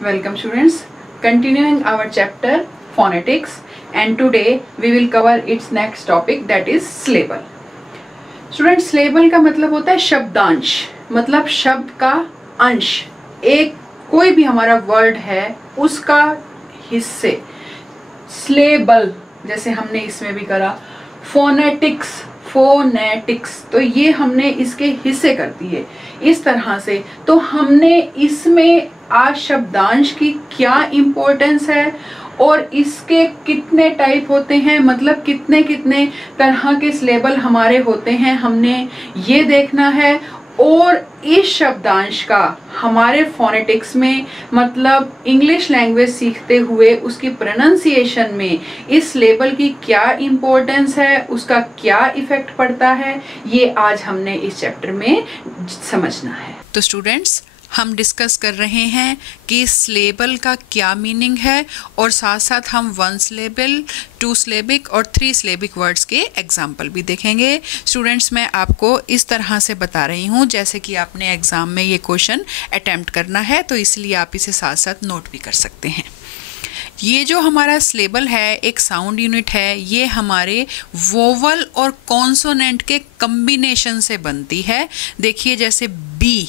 Welcome students, continuing our chapter phonetics, and today we will cover its next topic, that is syllable. Students, syllable का मतलब होता है शब्दांश, मतलब शब्द का अंश। एक कोई भी हमारा वर्ड है उसका हिस्से, सिलेबल, जैसे हमने इसमें भी करा फोनेटिक्स, तो ये हमने इसके हिस्से कर दिए इस तरह से। तो हमने इसमें आज शब्दांश की क्या इम्पोर्टेंस है और इसके कितने टाइप होते हैं, मतलब कितने कितने तरह के सिलेबल हमारे होते हैं, हमने ये देखना है। और इस शब्दांश का हमारे फोनेटिक्स में, मतलब इंग्लिश लैंग्वेज सीखते हुए उसकी प्रोनाउंसिएशन में इस सिलेबल की क्या इम्पोर्टेंस है, उसका क्या इफेक्ट पड़ता है, ये आज हमने इस चैप्टर में समझना है। तो स्टूडेंट्स, हम डिस्कस कर रहे हैं कि सिलेबल का क्या मीनिंग है और साथ साथ हम 1 सिलेबल, 2 सिलेबिक और 3 सिलेबिक वर्ड्स के एग्जाम्पल भी देखेंगे। स्टूडेंट्स, मैं आपको इस तरह से बता रही हूँ जैसे कि आपने एग्ज़ाम में ये क्वेश्चन अटैम्प्ट करना है, तो इसलिए आप इसे साथ साथ नोट भी कर सकते हैं। ये जो हमारा सिलेबल है एक साउंड यूनिट है, ये हमारे वोवल और कॉन्सोनेंट के कम्बिनेशन से बनती है। देखिए, जैसे बी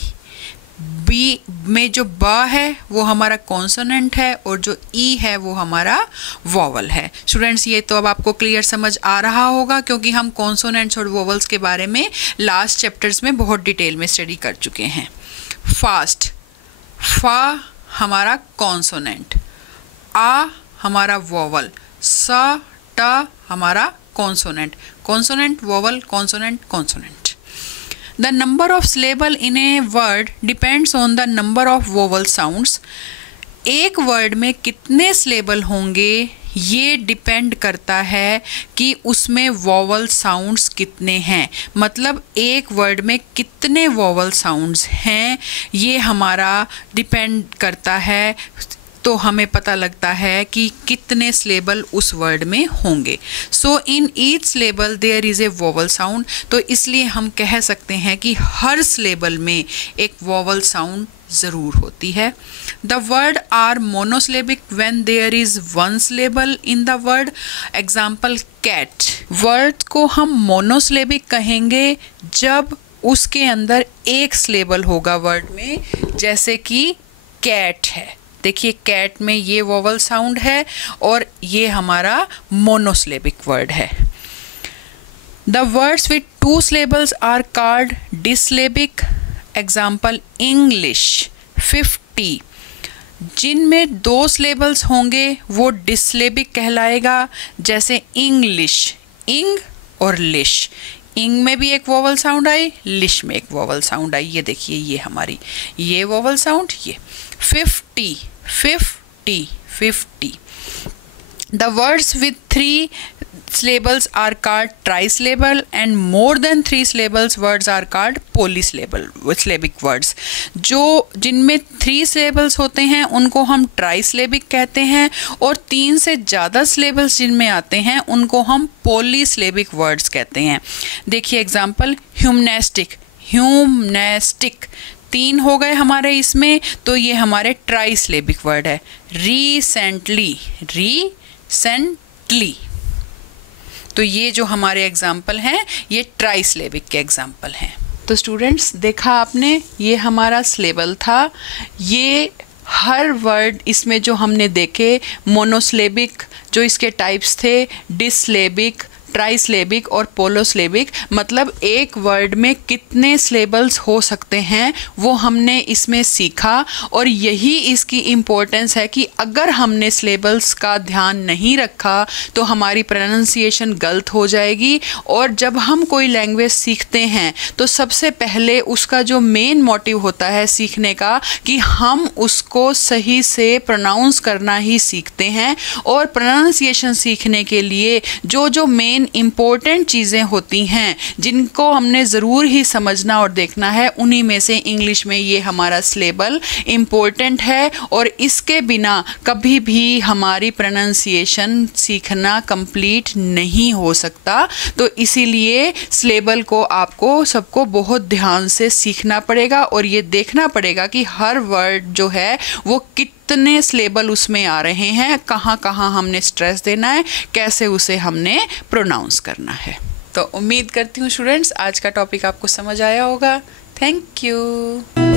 में जो ब है वो हमारा कॉन्सोनेंट है और जो ई है वो हमारा वोवल है। स्टूडेंट्स, ये तो अब आपको क्लियर समझ आ रहा होगा क्योंकि हम कॉन्सोनेंट्स और वोवल्स के बारे में लास्ट चैप्टर्स में बहुत डिटेल में स्टडी कर चुके हैं। फास्ट, फा हमारा कॉन्सोनेंट, आ हमारा वोवल, स ट हमारा consonant, vowel, consonant. The number of syllable in a word depends on the number of vowel sounds. एक वर्ड में कितने सिलेबल होंगे ये डिपेंड करता है कि उसमें वोवल साउंड्स कितने हैं, मतलब एक वर्ड में कितने वोवल साउंड्स हैं ये हमारा डिपेंड करता है। तो हमें पता लगता है कि कितने सिलेबल उस वर्ड में होंगे। So in each syllable there is a vowel sound. तो इसलिए हम कह सकते हैं कि हर सिलेबल में एक वोवल साउंड ज़रूर होती है। The word are monosyllabic when there is 1 syllable in the word. Example cat, word को हम मोनोसिलेबिक कहेंगे जब उसके अंदर एक सिलेबल होगा वर्ड में, जैसे कि कैट है। देखिए, कैट में ये वोवल साउंड है और ये हमारा मोनोसिलेबिक वर्ड है। The words with 2 syllables are called disyllabic. Example English, 50। जिनमें 2 सिलेबल्स होंगे वो डिससिलेबिक कहलाएगा, जैसे इंग्लिश, इंग और लिश। इंग में भी एक वोवल साउंड आई, लिश में एक वोवल साउंड आई। ये देखिए, ये हमारी ये वोवल साउंड, ये 50, 50। The words with 3 syllables are called trisyllable and more than 3 syllables words are called polysyllabic words. जिनमें 3 syllables होते हैं उनको हम ट्राइसिलेबिक कहते हैं और 3 से ज़्यादा syllables जिनमें आते हैं उनको हम polysyllabic words कहते हैं। देखिए एग्जाम्पल, ह्यूमनेस्टिक, 3 हो गए हमारे इसमें, तो ये हमारे ट्राइसिलेबिक वर्ड है। रिसेंटली, तो ये जो हमारे एग्जाम्पल हैं ये ट्राइसिलेबिक के एग्जाम्पल हैं। तो स्टूडेंट्स, देखा आपने, ये हमारा सिलेबल था। ये हर वर्ड इसमें जो हमने देखे, मोनोसिलेबिक जो इसके टाइप्स थे, डिससिलेबिक, ट्राइसिलेबिक और पोलोसिलेबिक, मतलब एक वर्ड में कितने सिलेबल्स हो सकते हैं वो हमने इसमें सीखा। और यही इसकी इम्पोर्टेंस है कि अगर हमने सिलेबल्स का ध्यान नहीं रखा तो हमारी प्रोनाउंसिएशन गलत हो जाएगी। और जब हम कोई लैंग्वेज सीखते हैं तो सबसे पहले उसका जो मेन मोटिव होता है सीखने का कि हम उसको सही से प्रोनाउंस करना ही सीखते हैं। और प्रोनाउंसिएशन सीखने के लिए जो मेन इम्पोर्टेंट चीज़ें होती हैं जिनको हमने ज़रूर ही समझना और देखना है, उन्हीं में से इंग्लिश में ये हमारा सिलेबल इम्पोर्टेंट है। और इसके बिना कभी भी हमारी प्रोनाउंसिएशन सीखना कंप्लीट नहीं हो सकता। तो इसीलिए सिलेबल को आपको सबको बहुत ध्यान से सीखना पड़ेगा और ये देखना पड़ेगा कि हर वर्ड जो है वो कितने कितने सिलेबल उसमें आ रहे हैं, कहाँ कहाँ हमने स्ट्रेस देना है, कैसे उसे हमने प्रोनाउंस करना है। तो उम्मीद करती हूँ स्टूडेंट्स आज का टॉपिक आपको समझ आया होगा। Thank you.